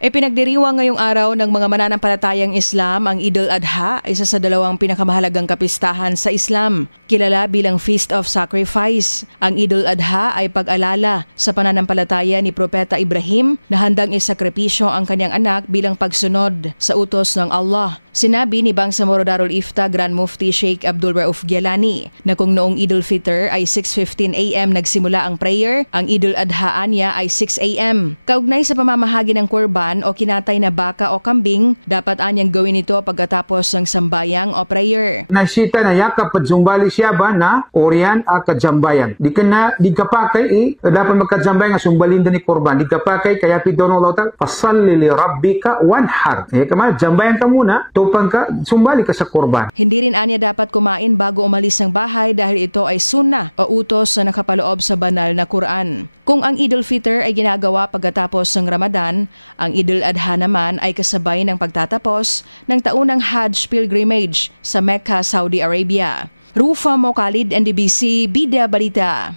Ipinagdiriwang ngayong araw ng mga mananampalatayang Islam ang Eid al-Adha, isa sa dalawang pinakamahalagang kapistahan sa Islam, kilala bilang Feast of Sacrifice. Ang Eid al-Adha ay pag-alala sa pananampalataya ni Propeta Ibrahim na handang isakripisyo ang kanyang anak bilang pagsunod sa utos ng Allah. Sinabi ni Bangsamoro Darul Ifta Grand Mufti Sheikh Abdul Rauf Gialani na kung noong Eid al-Fitr ay 6:15 AM nagsimula ang prayer, ang Eid al-Adha niya ay 6 AM. Kaugnay sa pamamahagi ng kurban o kinatay na baka o kambing, dapat anyang gawin ito pagkatapos ng sambayang o prayer. Nasita na yakap at zumbali siya ba na oriyan at kajambayan. Di ka na, di ka pa kay dapat magkajambayan nga sumbalin din ni kurban. Di ka pa kay kaya pidono lauta, pasalli li rabbika wanhar. Kaya kama, jambayan ka muna, tupang ka, sumbali ka sa kurban. Hindi rin anya dapat kumain bago umalis ng bahay dahil ito ay sunnah o utos na nakapaloob sa banal na Quran. Kung ang Eid al-Fitr ay ginagawa pagkatapos ng Ramadan, ang Eid al-Adha naman ay kasabay ng pagtatapos ng taunang Hajj pilgrimage sa Mecca, Saudi Arabia. Rufa Mokalid, NDBC, Bida Balita.